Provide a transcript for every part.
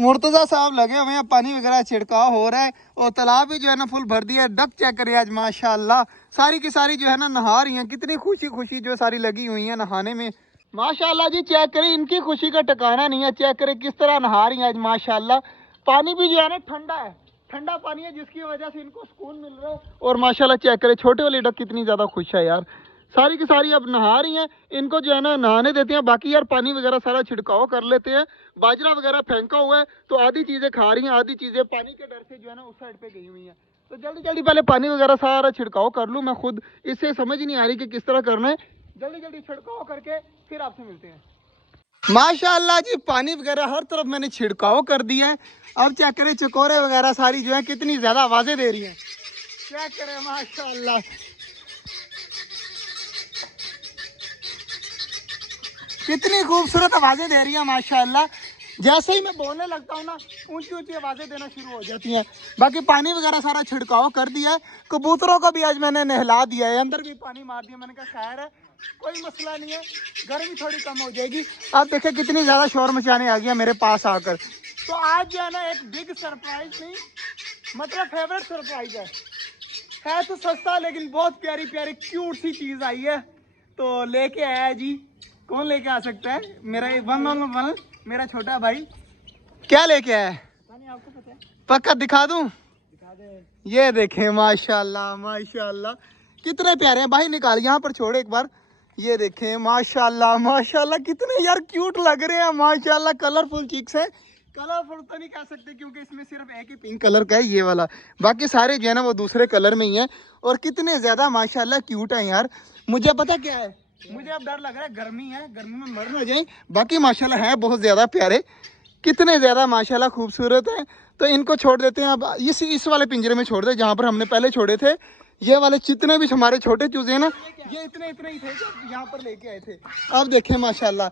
मुर्तजा साहब लगे हुए हैं, पानी वगैरह छिड़काव हो रहा है और तालाब भी जो है ना फुल भर दिया है। डक चेक करें आज माशाल्लाह सारी की सारी जो है ना नहा रही हैं। कितनी खुशी खुशी जो सारी लगी हुई हैं नहाने में माशाल्लाह जी। चेक करें इनकी खुशी का ठिकाना नहीं है। चेक करें किस तरह नहा रही हैं आज माशाल्लाह। पानी भी जो है ना ठंडा है, ठंडा पानी है जिसकी वजह से इनको सुकून मिल रहा है। और माशाल्लाह चेक करें छोटे वाली डक कितनी ज़्यादा खुश है यार। सारी की सारी अब नहा रही हैं। इनको जो है ना नहाने देते हैं। बाकी यार पानी वगैरह सारा छिड़काव कर लेते हैं। बाजरा वगैरह फेंका हुआ है तो आधी चीज़ें खा रही हैं, आधी चीज़ें पानी के डर से जो है ना उस साइड पे गई हुई हैं। तो जल्दी जल्दी पहले पानी वगैरह सारा छिड़काव कर लूँ मैं खुद। इससे समझ नहीं आ रही कि किस तरह करना है। जल्दी जल्दी छिड़काव करके फिर आपसे मिलते हैं। माशाल्लाह जी पानी वगैरह हर तरफ मैंने छिड़काव कर दिया है। अब चेक करें चकोरे वगैरह सारी जो है कितनी ज़्यादा आवाज़ें दे रही हैं। चेक करें माशाल्लाह कितनी खूबसूरत आवाज़ें दे रही है माशाल्लाह। जैसे ही मैं बोलने लगता हूँ ना ऊंची ऊंची आवाज़ें देना शुरू हो जाती हैं। बाकी पानी वगैरह सारा छिड़काव कर दिया है। कबूतरों को भी आज मैंने नहला दिया है, अंदर भी पानी मार दिया। मैंने कहा खैर है कोई मसला नहीं है, गर्मी थोड़ी कम हो जाएगी। अब देखे कितनी ज़्यादा शोर मचाने आ गया मेरे पास आकर। तो आज जो है ना एक बिग सरप्राइज नहीं मतलब फेवरेट सरप्राइज है तो सस्ता लेकिन बहुत प्यारी प्यारी क्यूट सी चीज़ आई है। तो लेके आया जी, कौन लेके आ सकता है? मेरा वन ऑन वन मेरा छोटा भाई। क्या लेके आया है? आपको पता है? पक्का दिखा दूं? दिखा दे। ये देखें माशाल्लाह माशाल्लाह कितने प्यारे हैं भाई। निकाल यहाँ पर छोड़ एक बार। ये देखें माशाल्लाह माशाल्लाह कितने यार क्यूट लग रहे हैं माशाल्लाह। कलरफुल चिक्स है। कलरफुल तो नहीं कह सकते क्योंकि इसमें सिर्फ एक ही पिंक कलर का है ये वाला। बाकी सारे जो है ना वो दूसरे कलर में ही है। और कितने ज्यादा माशाल्लाह क्यूट है यार। मुझे पता क्या है, मुझे अब डर लग रहा है गर्मी है, गर्मी में मर ना जाए। बाकी माशाल्लाह है बहुत ज़्यादा प्यारे, कितने ज़्यादा माशाल्लाह खूबसूरत है। तो इनको छोड़ देते हैं अब इस वाले पिंजरे में छोड़ दे जहाँ पर हमने पहले छोड़े थे। ये वाले जितने भी हमारे छोटे चूजे हैं ना ये इतने इतने ही थे जब यहाँ पर लेके आए थे। अब देखें माशाल्लाह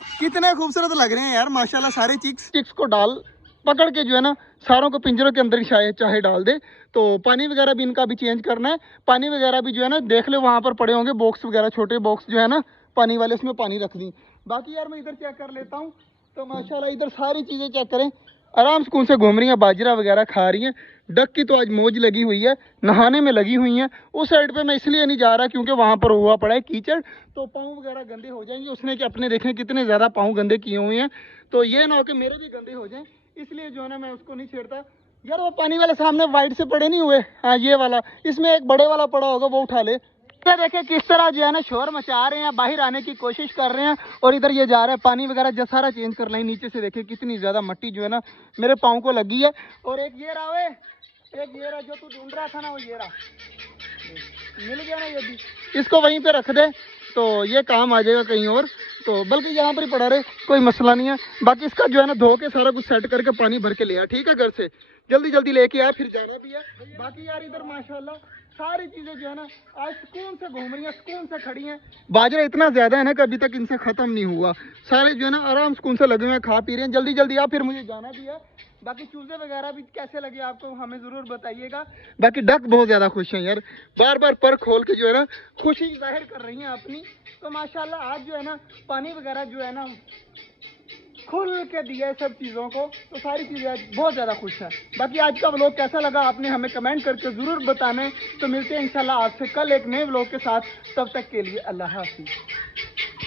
कितने खूबसूरत लग रहे हैं यार माशाल्लाह। सारे चिक्स को डाल पकड़ के जो है ना सारों को पिंजरों के अंदर ही चाहे डाल दे। तो पानी वगैरह भी इनका भी चेंज करना है। पानी वगैरह भी जो है ना देख ले वहाँ पर पड़े होंगे बॉक्स वगैरह, छोटे बॉक्स जो है ना पानी वाले, उसमें पानी रख दी। बाकी यार मैं इधर चेक कर लेता हूँ। तो माशाल्लाह इधर सारी चीज़ें चेक करें, आराम सुकून से घूम रही हैं, बाजरा वगैरह खा रही हैं। डक की तो आज मौज लगी हुई है, नहाने में लगी हुई हैं। उस साइड पे मैं इसलिए नहीं जा रहा क्योंकि वहाँ पर हुआ पड़ा है कीचड़, तो पाँव वगैरह गंदे हो जाएंगे। उसने कि अपने देखें कितने ज़्यादा पाँव गंदे किए हुए हैं, तो ये ना हो कि मेरे भी गंदे हो जाएं, इसलिए जो है ना मैं उसको नहीं छेड़ता। यार वो पानी वाले सामने वाइट से पड़े नहीं हुए, हाँ ये वाला, इसमें एक बड़े वाला पड़ा होगा वो उठा ले। ये देखे किस तरह जो है ना शोर मचा रहे हैं, बाहर आने की कोशिश कर रहे हैं। और इधर ये जा रहा है पानी वगैरह जो सारा चेंज कर रहे हैं। नीचे से देखे कितनी ज़्यादा मिट्टी जो है ना मेरे पाँव को लगी है। और एक ये रहा, एक ये रहा जो तू ढूंढ रहा था ना, वो ये रहा मिल गया ना। ये भी इसको वहीं पे रख दे तो ये काम आ जाएगा कहीं और, तो बल्कि यहाँ पर ही पड़ा रहे, कोई मसला नहीं है। बाकी इसका जो है ना धो के सारा कुछ सेट करके पानी भर के ले आया, ठीक है? घर से जल्दी जल्दी लेके आया, फिर जाना भी है। बाकी यार इधर माशाल्लाह सारी चीज़ें जो है ना आज सुकून से घूम रही हैं, सुकून से खड़ी हैं। बाजरा इतना ज़्यादा है ना कि अभी तक इनसे ख़त्म नहीं हुआ। सारे जो है ना आराम सुकून से लगे हुए हैं, खा पी रहे हैं। जल्दी जल्दी आ, फिर मुझे जाना भी है। बाकी चूजे वगैरह भी कैसे लगे आपको हमें ज़रूर बताइएगा। बाकी डक बहुत ज़्यादा खुश हैं यार, बार बार पर खोल के जो है ना खुशी जाहिर कर रही हैं अपनी। तो माशाल्लाह आज जो है ना पानी वगैरह जो है ना खुल के दिया सब चीज़ों को, तो सारी चीज़ें आज बहुत ज़्यादा खुश है। बाकी आज का व्लॉग कैसा लगा आपने हमें कमेंट करके ज़रूर बताना। तो मिलते हैं इंशाल्लाह आपसे कल एक नए व्लॉग के साथ। तब तक के लिए अल्लाह हाफिज़।